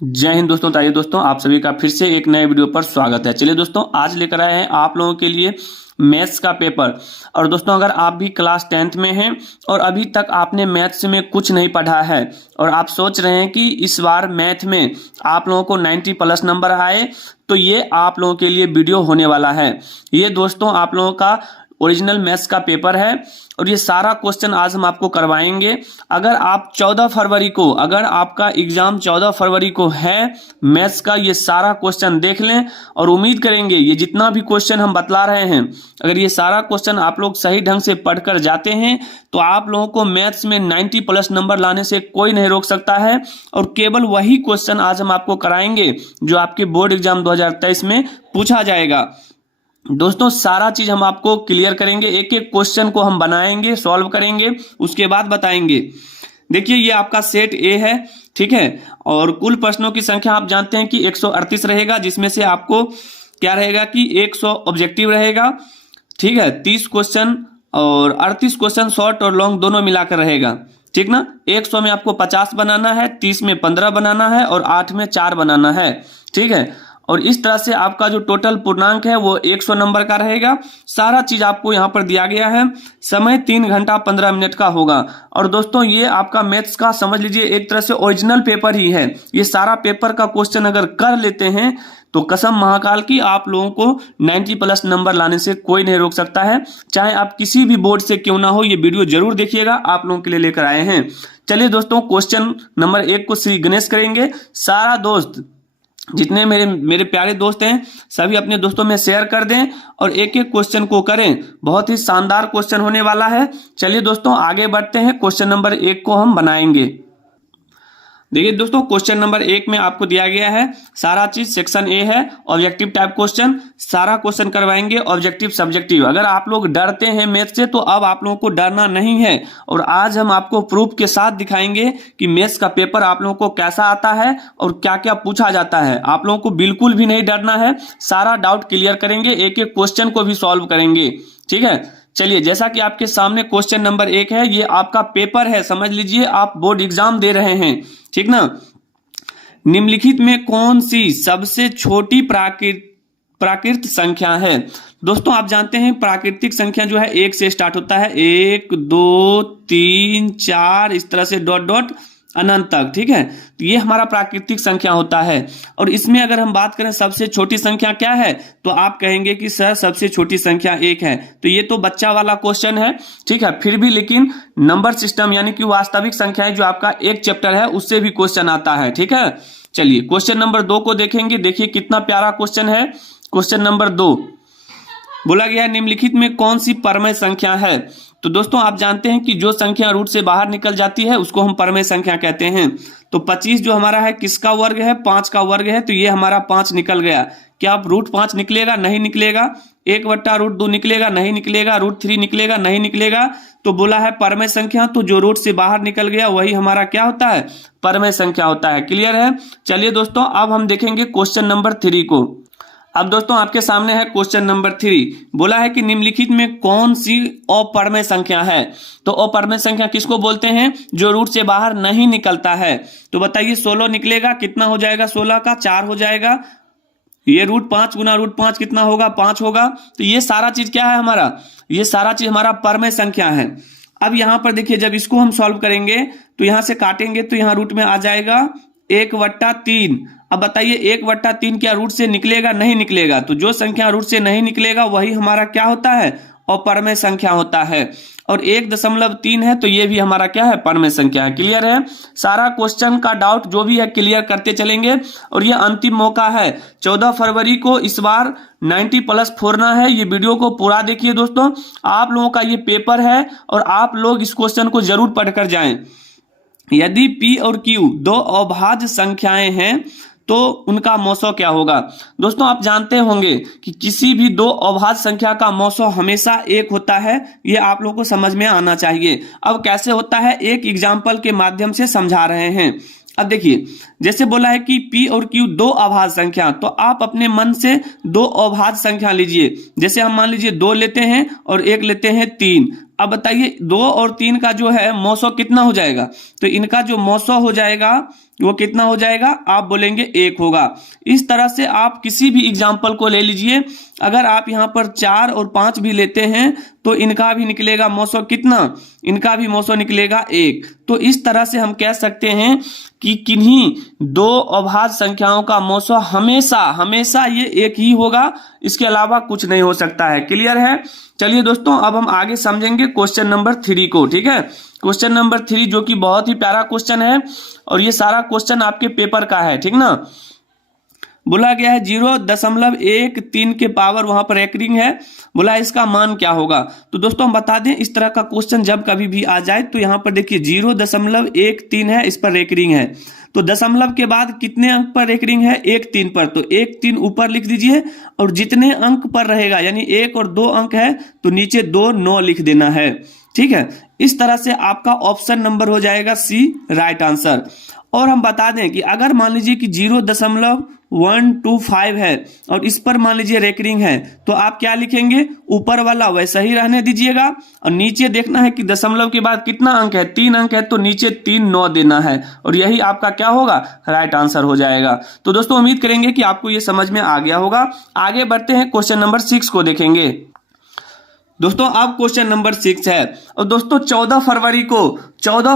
जय हिंद दोस्तों। ताइए दोस्तों, आप सभी का फिर से एक नए वीडियो पर स्वागत है। चलिए दोस्तों, आज लेकर आए हैं आप लोगों के लिए मैथ्स का पेपर। और दोस्तों, अगर आप भी क्लास 10th में हैं और अभी तक आपने मैथ्स में कुछ नहीं पढ़ा है और आप सोच रहे हैं कि इस बार मैथ में आप लोगों को 90 प्लस नंबर आए, तो ये आप लोगों के लिए वीडियो होने वाला है। ये दोस्तों आप लोगों का ओरिजिनल मैथ्स का पेपर है और ये सारा क्वेश्चन आज हम आपको करवाएंगे। अगर आप 14 फरवरी को, अगर आपका एग्जाम 14 फरवरी को है मैथ्स का, ये सारा क्वेश्चन देख लें और उम्मीद करेंगे ये जितना भी क्वेश्चन हम बतला रहे हैं, अगर ये सारा क्वेश्चन आप लोग सही ढंग से पढ़कर जाते हैं तो आप लोगों को मैथ्स में 90 प्लस नंबर लाने से कोई नहीं रोक सकता है। और केवल वही क्वेश्चन आज हम आपको कराएंगे जो आपके बोर्ड एग्जाम 2023 में पूछा जाएगा। दोस्तों, सारा चीज हम आपको क्लियर करेंगे, एक एक क्वेश्चन को हम बनाएंगे, सॉल्व करेंगे, उसके बाद बताएंगे। देखिए, ये आपका सेट ए है, ठीक है। और कुल प्रश्नों की संख्या आप जानते हैं कि 138 रहेगा, जिसमें से आपको क्या रहेगा कि 100 ऑब्जेक्टिव रहेगा, ठीक है। 30 क्वेश्चन और 38 क्वेश्चन शॉर्ट और लॉन्ग दोनों मिलाकर रहेगा, ठीक ना। 100 में आपको 50 बनाना है, 30 में 15 बनाना है और 8 में 4 बनाना है, ठीक है। और इस तरह से आपका जो टोटल पूर्णांक है वो 100 नंबर का रहेगा। सारा चीज आपको यहाँ पर दिया गया है। समय 3 घंटा 15 मिनट का होगा। और दोस्तों, ये आपका मैथ्स का समझ लीजिए एक तरह से ओरिजिनल पेपर ही है। ये सारा पेपर का क्वेश्चन अगर कर लेते हैं तो कसम महाकाल की आप लोगों को 90 प्लस नंबर लाने से कोई नहीं रोक सकता है। चाहे आप किसी भी बोर्ड से क्यों ना हो, ये वीडियो जरूर देखिएगा, आप लोगों के लिए लेकर आए हैं। चलिए दोस्तों, क्वेश्चन नंबर 1 को श्री गणेश करेंगे। सारा दोस्त, जितने मेरे प्यारे दोस्त हैं, सभी अपने दोस्तों में शेयर कर दें और एक एक क्वेश्चन को करें। बहुत ही शानदार क्वेश्चन होने वाला है। चलिए दोस्तों, आगे बढ़ते हैं। क्वेश्चन नंबर 1 को हम बनाएंगे। देखिए दोस्तों, क्वेश्चन नंबर 1 में आपको दिया गया है सारा चीज। सेक्शन ए है ऑब्जेक्टिव टाइप क्वेश्चन। सारा क्वेश्चन करवाएंगे ऑब्जेक्टिव सब्जेक्टिव। अगर आप लोग डरते हैं मैथ से तो अब आप लोगों को डरना नहीं है। और आज हम आपको प्रूफ के साथ दिखाएंगे कि मैथ्स का पेपर आप लोगों को कैसा आता है और क्या क्या पूछा जाता है। आप लोगों को बिल्कुल भी नहीं डरना है, सारा डाउट क्लियर करेंगे, एक एक क्वेश्चन को भी सॉल्व करेंगे, ठीक है। चलिए, जैसा कि आपके सामने क्वेश्चन नंबर 1 है, ये आपका पेपर है, समझ लीजिए आप बोर्ड एग्जाम दे रहे हैं, ठीक ना। निम्नलिखित में कौन सी सबसे छोटी प्राकृत संख्या है। दोस्तों, आप जानते हैं प्राकृतिक संख्या जो है 1 से स्टार्ट होता है। 1 2 3 4 इस तरह से डॉट डॉट अनंत तक, ठीक है। तो ये हमारा प्राकृतिक संख्या होता है। और इसमें अगर हम बात करें सबसे छोटी संख्या क्या है, तो आप कहेंगे कि सर सबसे छोटी संख्या 1 है। तो ये तो बच्चा वाला क्वेश्चन है, ठीक है। फिर भी लेकिन नंबर सिस्टम यानी कि वास्तविक संख्याएं जो आपका एक चैप्टर है उससे भी क्वेश्चन आता है, ठीक है। चलिए, क्वेश्चन नंबर 2 को देखेंगे। देखिए कितना प्यारा क्वेश्चन है। क्वेश्चन नंबर 2 बोला गया है निम्नलिखित में कौन सी परमेय संख्या है। तो दोस्तों, आप जानते हैं कि जो संख्या रूट से बाहर निकल जाती है उसको हम परमेय संख्या कहते हैं। तो 25 जो हमारा है किसका वर्ग है, 5 का वर्ग है। तो ये हमारा 5 निकल गया। क्या आप रूट 5 निकलेगा? नहीं निकलेगा। 1/√2 निकलेगा? नहीं निकलेगा। √3 निकलेगा? नहीं निकलेगा। तो बोला है परमेय संख्या, तो जो रूट से बाहर निकल गया वही हमारा क्या होता है, परमेय संख्या होता है। क्लियर है। चलिए दोस्तों, अब हम देखेंगे क्वेश्चन नंबर 3 को। अब दोस्तों, आपके सामने है क्वेश्चन नंबर 3। बोला है कि निम्नलिखित में कौन सी अपरमेय संख्या है। तो अपरमेय संख्या किसको बोलते हैं, जो रूट से बाहर नहीं निकलता है। तो बताइए 16 निकलेगा, कितना हो जाएगा, 16 का 4 हो जाएगा। ये √5 गुना √5 कितना होगा, 5 होगा। तो ये सारा चीज क्या है हमारा, ये सारा चीज हमारा परमेय संख्या है। अब यहां पर देखिए, जब इसको हम सॉल्व करेंगे तो यहां से काटेंगे तो यहां रूट में आ जाएगा 1/3। अब बताइए 1/3 क्या रूट से निकलेगा? नहीं निकलेगा। तो जो संख्या रूट से नहीं निकलेगा वही हमारा क्या होता है, अपरमेय संख्या होता है। और 1.3 है तो ये भी हमारा क्या है, परमेय संख्या है। क्लियर है। सारा क्वेश्चन का डाउट जो भी है क्लियर करते चलेंगे। और ये अंतिम मौका है, 14 फरवरी को इस बार 90 प्लस फोड़ना है। ये वीडियो को पूरा देखिए दोस्तों, आप लोगों का ये पेपर है और आप लोग इस क्वेश्चन को जरूर पढ़कर जाएं। यदि P और Q दो अभाज्य संख्याएं हैं तो उनका मौसो क्या होगा। दोस्तों, आप जानते होंगे कि किसी भी दो अभाज्य संख्या का मौसो हमेशा 1 होता है। ये आप लोगों को समझ में आना चाहिए। अब कैसे होता है, एक एग्जाम्पल के माध्यम से समझा रहे हैं। अब देखिए, जैसे बोला है कि P और Q दो अभाज्य संख्या, तो आप अपने मन से दो अभाज्य संख्या लीजिए। जैसे हम मान लीजिए 2 लेते हैं और 1 लेते हैं 3। अब बताइए 2 और 3 का जो है मौसो कितना हो जाएगा, तो इनका जो मौसो हो जाएगा वो कितना हो जाएगा, आप बोलेंगे 1 होगा। इस तरह से आप किसी भी एग्जाम्पल को ले लीजिए, अगर आप यहाँ पर 4 और 5 भी लेते हैं तो इनका भी निकलेगा मौसो कितना, इनका भी मौसो निकलेगा 1। तो इस तरह से हम कह सकते हैं कि किन्हीं 2 अभाज्य संख्याओं का मौसो हमेशा हमेशा ये 1 ही होगा, इसके अलावा कुछ नहीं हो सकता है। क्लियर है? चलिए दोस्तों अब हम आगे समझेंगे क्वेश्चन नंबर 3 को। ठीक है, क्वेश्चन नंबर 3 जो कि बहुत ही प्यारा क्वेश्चन है और ये सारा क्वेश्चन आपके पेपर का है। ठीक ना, बोला गया है 0.13 के पावर वहां पर रेकरिंग है, बोला इसका मान क्या होगा। तो दोस्तों हम बता दें, इस तरह का क्वेश्चन जब कभी भी आ जाए तो यहाँ पर देखिए 0.13 है, इस पर रेकरिंग है, तो दशमलव के बाद कितने अंक पर रेकरिंग है, 1 3 पर, तो 1 3 ऊपर लिख दीजिए और जितने अंक पर रहेगा यानी 1 और 2 अंक है तो नीचे 2 9 लिख देना है। ठीक है, इस तरह से आपका ऑप्शन नंबर हो जाएगा सी राइट आंसर। और हम बता दें कि अगर मान लीजिए कि 0.125 है और इस पर मान लीजिए रेकरिंग है तो आप क्या लिखेंगे, ऊपर वाला वैसा ही रहने दीजिएगा और नीचे देखना है कि दशमलव के बाद कितना अंक है, 3 अंक है, तो नीचे 3 9 देना है और यही आपका क्या होगा, राइट आंसर हो जाएगा। तो दोस्तों उम्मीद करेंगे कि आपको ये समझ में आ गया होगा। आगे बढ़ते हैं, क्वेश्चन नंबर 6 को देखेंगे। दोस्तों अब क्वेश्चन नंबर 6 है और दोस्तों 14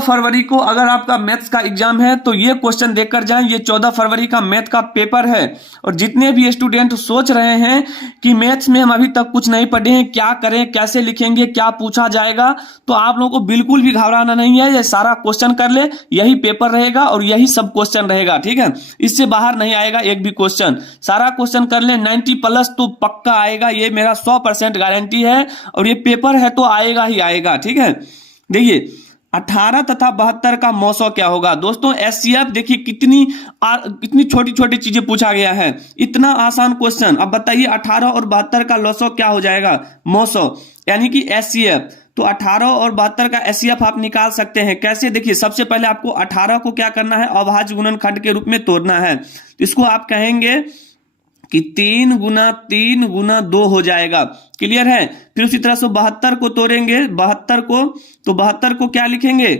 फरवरी को अगर आपका मैथ्स का एग्जाम है तो ये क्वेश्चन देखकर जाएं। ये 14 फरवरी का मैथ का पेपर है और जितने भी स्टूडेंट सोच रहे हैं कि मैथ्स में हम अभी तक कुछ नहीं पढ़े हैं, क्या करें, कैसे लिखेंगे, क्या पूछा जाएगा, तो आप लोगों को बिल्कुल भी घबराना नहीं है। ये सारा क्वेश्चन कर ले, यही पेपर रहेगा और यही सब क्वेश्चन रहेगा। ठीक है, इससे बाहर नहीं आएगा एक भी क्वेश्चन, सारा क्वेश्चन कर ले, 90+ तो पक्का आएगा, ये मेरा 100% गारंटी है और ये पेपर है तो आएगा ही आएगा। ठीक है, देखिए 18 तथा 72 का मौसो क्या होगा। दोस्तों एचसीएफ देखिए कितनी छोटी छोटी चीजें पूछा गया है, इतना आसान क्वेश्चन। अब बताइए 18 और 72 का लॉसो क्या हो जाएगा, मौसो यानी कि एचसीएफ। तो 18 और 72 का एचसीएफ आप निकाल सकते हैं कैसे, देखिए सबसे पहले आपको 18 को क्या करना है, अभाज्य गुणनखंड के रूप में तोड़ना है। तो इसको आप कहेंगे कि 3 गुना 3 गुना 2 हो जाएगा। क्लियर है? फिर उसी तरह से 72 को तोड़ेंगे, 72 को, तो 72 को क्या लिखेंगे,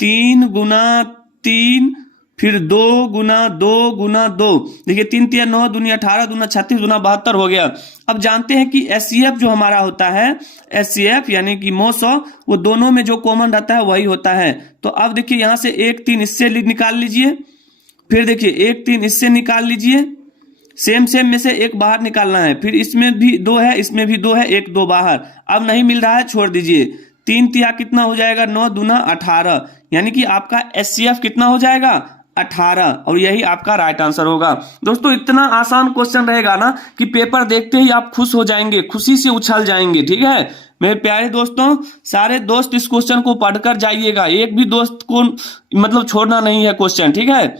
3 गुना 3 फिर 2 गुना 2 गुना 2, देखिए 3 3 9 दूनी 18 दूना 36 दूना 72 हो गया। अब जानते हैं कि एचसीएफ जो हमारा होता है, एचसीएफ यानी कि मौसो, वो दोनों में जो कॉमन रहता है वही होता है। तो अब देखिए यहां से 1 3 इससे निकाल लीजिए, फिर देखिए 1 3 इससे निकाल लीजिए, सेम में से 1 बाहर निकालना है, फिर इसमें भी 2 है, इसमें भी 2 है, 1 2 बाहर, अब नहीं मिल रहा है छोड़ दीजिए। 3 तिया कितना हो जाएगा, 9 दूना 18, यानी कि आपका एचसीएफ कितना हो जाएगा, 18, और यही आपका राइट आंसर होगा। दोस्तों इतना आसान क्वेश्चन रहेगा ना कि पेपर देखते ही आप खुश हो जाएंगे, खुशी से उछल जाएंगे। ठीक है मेरे प्यारे दोस्तों, सारे दोस्त इस क्वेश्चन को पढ़कर जाइएगा, एक भी दोस्त को मतलब छोड़ना नहीं है क्वेश्चन। ठीक है,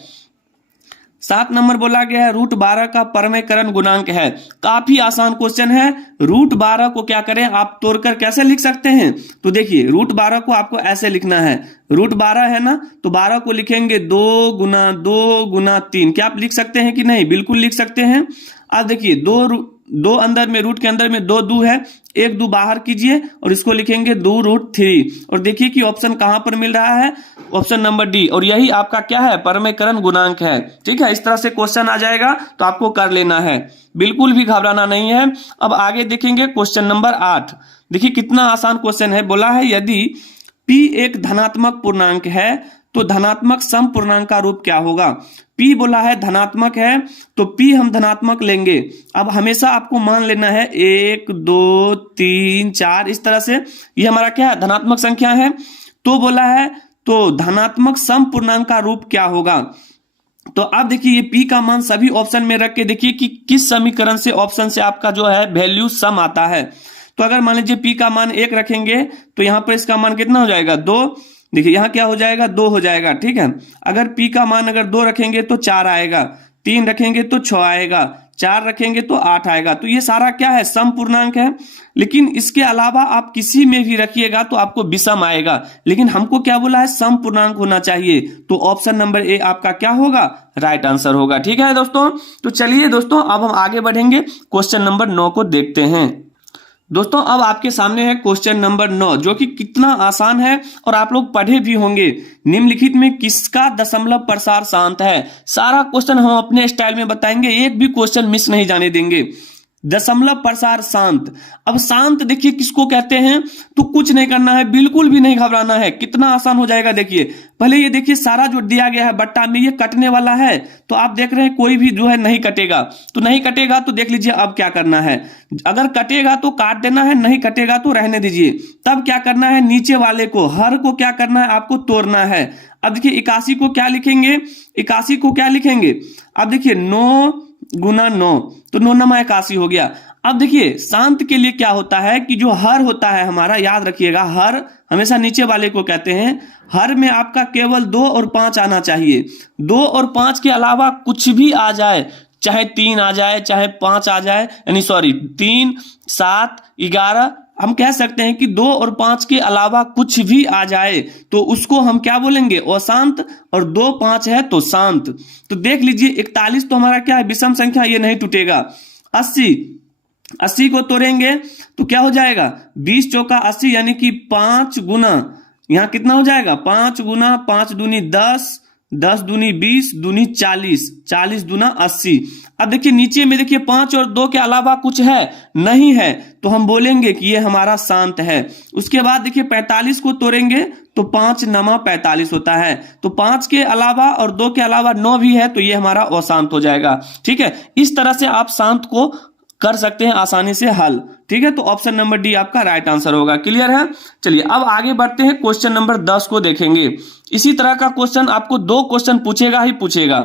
7 नंबर बोला गया है √12 का परमेकरण गुणांक है। काफी आसान क्वेश्चन है। √12 को क्या करें, आप तोड़कर कैसे लिख सकते हैं, तो देखिए √12 को आपको ऐसे लिखना है, √12 है ना, तो 12 को लिखेंगे 2 गुना 2 गुना 3। क्या आप लिख सकते हैं कि नहीं, बिल्कुल लिख सकते हैं। अब देखिए 2 अंदर में, रूट के अंदर में 2 2 है, 1 2 बाहर कीजिए और इसको लिखेंगे 2√3 और देखिए कि ऑप्शन कहां पर मिल रहा है, ऑप्शन नंबर डी, और यही आपका क्या है, परमेकरण गुणांक है। ठीक है, इस तरह से क्वेश्चन आ जाएगा तो आपको कर लेना है, बिल्कुल भी घबराना नहीं है। अब आगे देखेंगे क्वेश्चन नंबर 8, देखिए कितना आसान क्वेश्चन है। बोला है यदि p एक धनात्मक पूर्णांक है तो धनात्मक सम पूर्णांक का रूप क्या होगा। p बोला है धनात्मक है तो p हम धनात्मक लेंगे। अब हमेशा आपको मान लेना है 1 2 3 4, इस तरह से ये हमारा क्या है, धनात्मक संख्या है। तो बोला है तो धनात्मक सम पूर्णांक का रूप क्या होगा। तो आप देखिए ये p का मान सभी ऑप्शन में रख के देखिए कि किस समीकरण से, ऑप्शन से आपका जो है वैल्यू सम आता है। तो अगर मान लीजिए p का मान 1 रखेंगे तो यहाँ पर इसका मान कितना हो जाएगा, 2, देखिए यहाँ क्या हो जाएगा, 2 हो जाएगा। ठीक है, अगर p का मान अगर 2 रखेंगे तो 4 आएगा, 3 रखेंगे तो 6 आएगा, 4 रखेंगे तो 8 आएगा। तो ये सारा क्या है, सम पूर्णांक है। लेकिन इसके अलावा आप किसी में भी रखिएगा तो आपको विषम आएगा, लेकिन हमको क्या बोला है, सम पूर्णांक होना चाहिए। तो ऑप्शन नंबर ए आपका क्या होगा, राइट आंसर होगा। ठीक है दोस्तों, तो चलिए दोस्तों अब हम आगे बढ़ेंगे, क्वेश्चन नंबर 9 को देखते हैं। दोस्तों अब आपके सामने है क्वेश्चन नंबर 9, जो कि कितना आसान है और आप लोग पढ़े भी होंगे। निम्नलिखित में किसका दशमलव प्रसार शांत है? सारा क्वेश्चन हम अपने स्टाइल में बताएंगे, एक भी क्वेश्चन मिस नहीं जाने देंगे। दशमलव प्रसार शांत। अब शांत देखिए किसको कहते हैं, तो कुछ नहीं करना है, बिल्कुल भी नहीं घबराना है, कितना आसान हो जाएगा। देखिए पहले ये देखिए सारा जो दिया गया है बट्टा में ये कटने वाला है, तो आप देख रहे हैं कोई भी जो है नहीं कटेगा, तो नहीं कटेगा तो देख लीजिए अब क्या करना है। अगर कटेगा तो काट देना है, नहीं कटेगा तो रहने दीजिए। तब क्या करना है, नीचे वाले को हर को क्या करना है, आपको तोड़ना है। अब देखिए 81 को क्या लिखेंगे, 81 को क्या लिखेंगे, अब देखिए 9 गुना 9, तो 9 नमा 81 हो गया। अब देखिए शांत के लिए क्या होता है कि जो हर होता है हमारा, याद रखिएगा हर हमेशा नीचे वाले को कहते हैं। हर में आपका केवल 2 और 5 आना चाहिए। 2 और 5 के अलावा कुछ भी आ जाए, चाहे 3 आ जाए, चाहे 5 आ जाए, यानी सॉरी 3, 7, 11, हम कह सकते हैं कि 2 और 5 के अलावा कुछ भी आ जाए तो उसको हम क्या बोलेंगे, अशांत। और 2, 5 है तो शांत। तो देख लीजिए 41 तो हमारा क्या है, विषम संख्या, ये नहीं टूटेगा। 80 को तोड़ेंगे तो क्या हो जाएगा, 20 चौका 80, यानी कि 5 गुना, यहां कितना हो जाएगा, 5 गुना 5 दूनी 10, 10 दूनी 20, दूनी 40, 40 दूना 80। अब देखिए नीचे में देखिए 5 और 2 के अलावा कुछ है, नहीं है, तो हम बोलेंगे कि ये हमारा शांत है। उसके बाद देखिए 45 को तोड़ेंगे तो 5 नमा 45 होता है, तो 5 के अलावा और 2 के अलावा 9 भी है, तो ये हमारा अशांत हो जाएगा। ठीक है, इस तरह से आप शांत को कर सकते हैं आसानी से हल। ठीक है, तो ऑप्शन नंबर डी आपका राइट आंसर होगा। क्लियर है? चलिए अब आगे बढ़ते हैं, क्वेश्चन नंबर 10 को देखेंगे। इसी तरह का क्वेश्चन आपको 2 क्वेश्चन पूछेगा ही पूछेगा।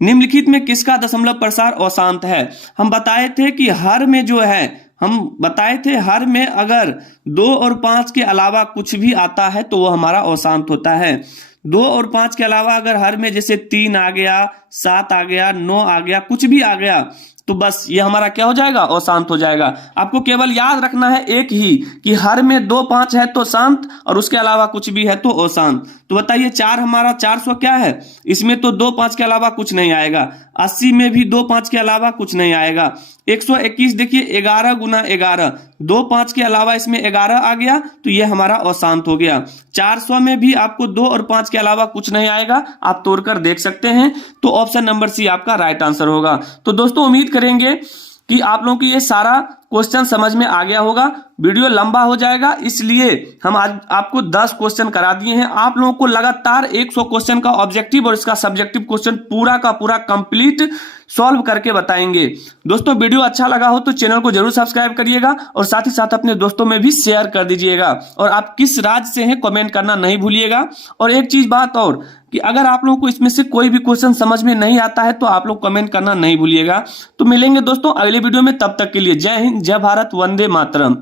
निम्नलिखित में किसका दशमलव प्रसार अशांत है? हम बताए थे कि हर में जो है, हम बताए थे हर में अगर 2 और 5 के अलावा कुछ भी आता है तो वो हमारा अशांत होता है। 2 और 5 के अलावा अगर हर में जैसे 3 आ गया, 7 आ गया, 9 आ गया, कुछ भी आ गया, तो बस ये हमारा क्या हो जाएगा, अशांत हो जाएगा। आपको केवल याद रखना है एक ही कि हर में 2, 5 है तो शांत और उसके अलावा कुछ भी है तो अशांत। तो बताइए 4 हमारा 400 क्या है, इसमें तो 2, 5 के अलावा कुछ नहीं आएगा। 80 में भी 2, 5 के अलावा कुछ नहीं आएगा। 121 देखिए 11 गुना 11, 2, 5 के अलावा इसमें 11 आ गया, तो ये हमारा अशांत हो गया। 400 में भी आपको 2 और 5 के अलावा कुछ नहीं आएगा, आप तोड़कर देख सकते हैं। तो ऑप्शन नंबर सी आपका राइट आंसर होगा। तो दोस्तों उम्मीद करेंगे कि आप लोगों को ये सारा क्वेश्चन समझ में आ गया होगा। वीडियो लंबा हो जाएगा, इसलिए हम आज आपको 10 क्वेश्चन करा दिए हैं। आप लोगों को लगातार 100 क्वेश्चन का ऑब्जेक्टिव और इसका सब्जेक्टिव क्वेश्चन पूरा का पूरा कंप्लीट सॉल्व करके बताएंगे। दोस्तों वीडियो अच्छा लगा हो तो चैनल को जरूर सब्सक्राइब करिएगा और साथ ही साथ अपने दोस्तों में भी शेयर कर दीजिएगा। और आप किस राज्य से हैं कमेंट करना नहीं भूलिएगा। और एक चीज बात और कि अगर आप लोगों को इसमें से कोई भी क्वेश्चन समझ में नहीं आता है तो आप लोग कमेंट करना नहीं भूलिएगा। तो मिलेंगे दोस्तों अगले वीडियो में, तब तक के लिए जय हिंद, जय भारत, वंदे मातरम।